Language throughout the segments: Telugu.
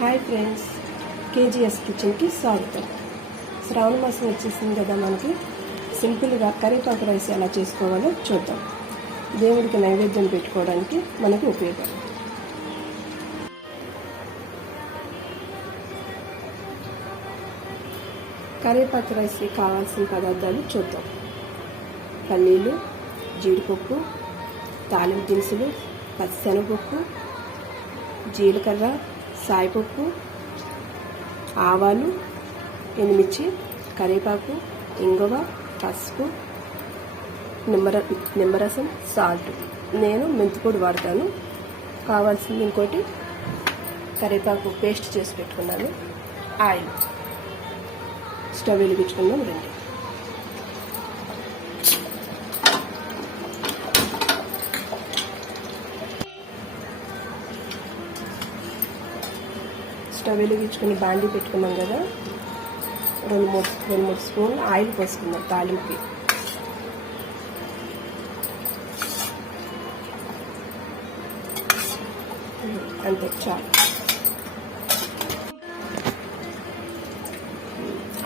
హాయ్ ఫ్రెండ్స్, కేజీఎస్ కిచెన్కి స్వాగతం. శ్రావణ మాసం వచ్చేసింది కదా, మనకి సింపుల్గా కరివేపాకు రైస్ ఎలా చేసుకోవాలో చూద్దాం. దేవుడికి నైవేద్యం పెట్టుకోవడానికి మనకు ఉపయోగం. కరివేపాకు రైస్కి కావాల్సిన పదార్థాలు చూద్దాం. పల్లీలు, జీడిపప్పు, తాలింపు దినుసులు, పచ్చిశనగపప్పు, జీలకర్ర, సాయిపప్పు, ఆవాలు, ఎండుమిర్చి, కరివేపాకు, ఇంగువ, పసుపు, నిమ్మరసం, సాల్ట్. నేను మెంతిపొడి వాడతాను. కావాల్సింది ఇంకోటి కరివేపాకు పేస్ట్ చేసి పెట్టుకున్నాను. ఆయిల్. స్టవ్ వెలిగించుకుందాం రండి. స్టవ్ వెలిగించుకుని బాండీ పెట్టుకున్నాం కదా, రెండు మూడు స్పూన్లు ఆయిల్ పోసుకుందాం తాలింపుకి. అంతే, చాలు.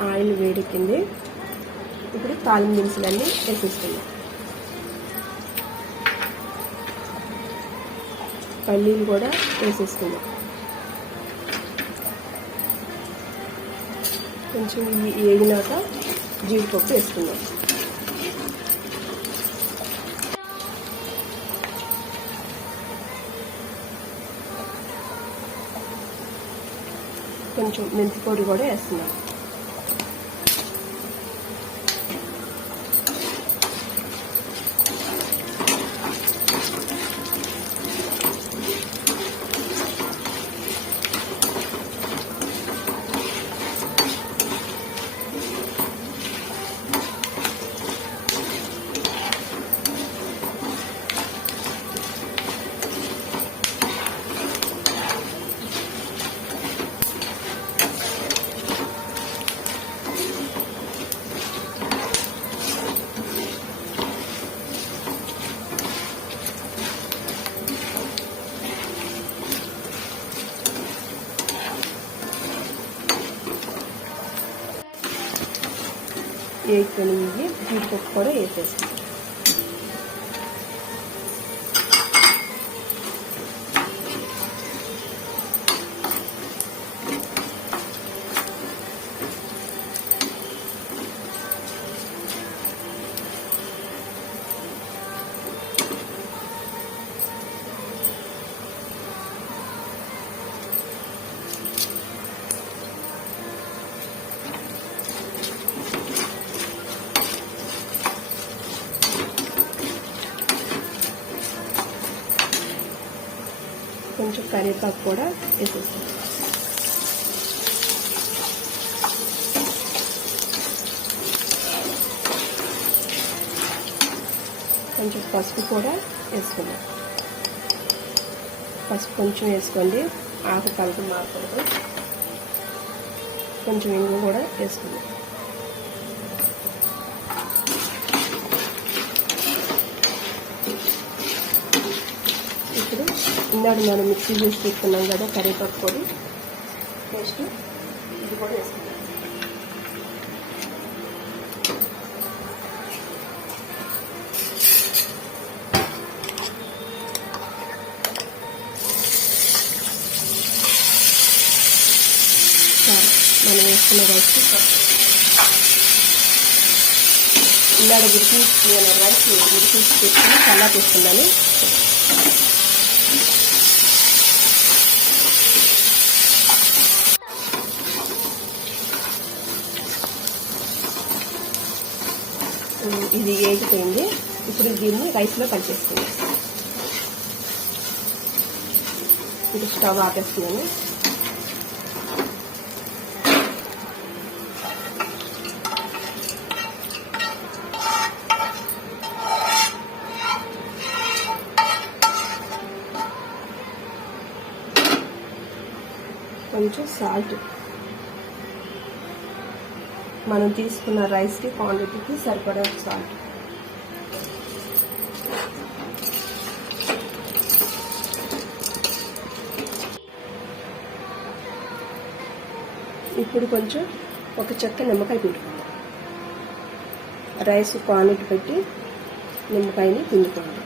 ఆయిల్ వేడెక్కింది. ఇప్పుడు తాలింపు దినుసులన్నీ వేసేసుకుందాం. పల్లీలు కూడా వేసేసుకుందాం. కొంచెం వేగినాక జీడిపప్పు వేసుకుందాం. కొంచెం మెంతి పొడి కూడా వేస్తున్నాం. వేసుకొని జీడిపప్పు కూడా వేసేస్తాం. కొంచెం కరివేపాకు కూడా వేసేస్తాం. కొంచెం పసుపు కూడా వేసుకుందాం. పసుపు కొంచెం వేసుకోండి, ఆకు కలప మారకూడదు. కొంచెం ఇంగు కూడా వేసుకుందాం. ఇప్పుడు ఇందాక మనం మిక్సీ చేసి పెట్టుకున్నాం కదా కరివేపాకు పొడి పేస్ట్, ఇది కూడా వేసుకుందాం. మనం వేసుకున్న రైస్ ఇందాక నేను రైస్ ఉడికించి పెట్టుకుని చల్లా తీసుకున్నాను. ఇది వేగిపోయింది. ఇప్పుడు దీన్ని రైస్లో కలిపేస్తుంది. ఇప్పుడు స్టవ్ ఆపేస్తున్నాను. కొంచెం సాల్ట్, మనం తీసుకున్న రైస్కి క్వాంటిటీకి సరిపడా సాల్ట్. ఇప్పుడు కొంచెం ఒక చెక్క నిమ్మకాయ పిండుకోండి. రైస్ క్వాంటిటీ పెట్టి నిమ్మకాయని పిండుకోండి.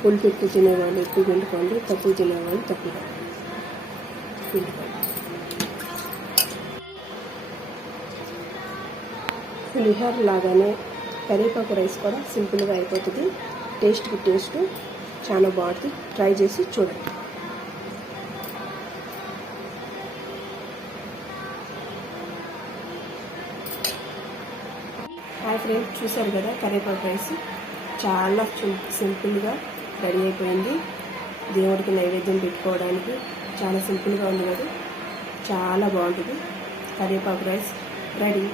పులుపు ఎక్కువ తినేవాళ్ళు ఎక్కువ పిండుకోండి, తక్కువ తినేవాళ్ళు తక్కువ పిండుకోండి. పులిహోర లాగానే కరివేపాకు రైస్ కూడా సింపుల్గా అయిపోతుంది. టేస్ట్కి టేస్ట్ చాలా బాగుంటుంది. ట్రై చేసి చూడండి. హాయ్ ఫ్రెండ్స్, చూసారు కదా కరివేపాకు రైస్ చాలా సింపుల్గా రెడీ అయిపోయింది. దేవుడికి నైవేద్యం పెట్టుకోవడానికి చాలా సింపుల్గా ఉంది కదా, చాలా బాగుంటుంది. కరివేపాకు రైస్ రెడీ.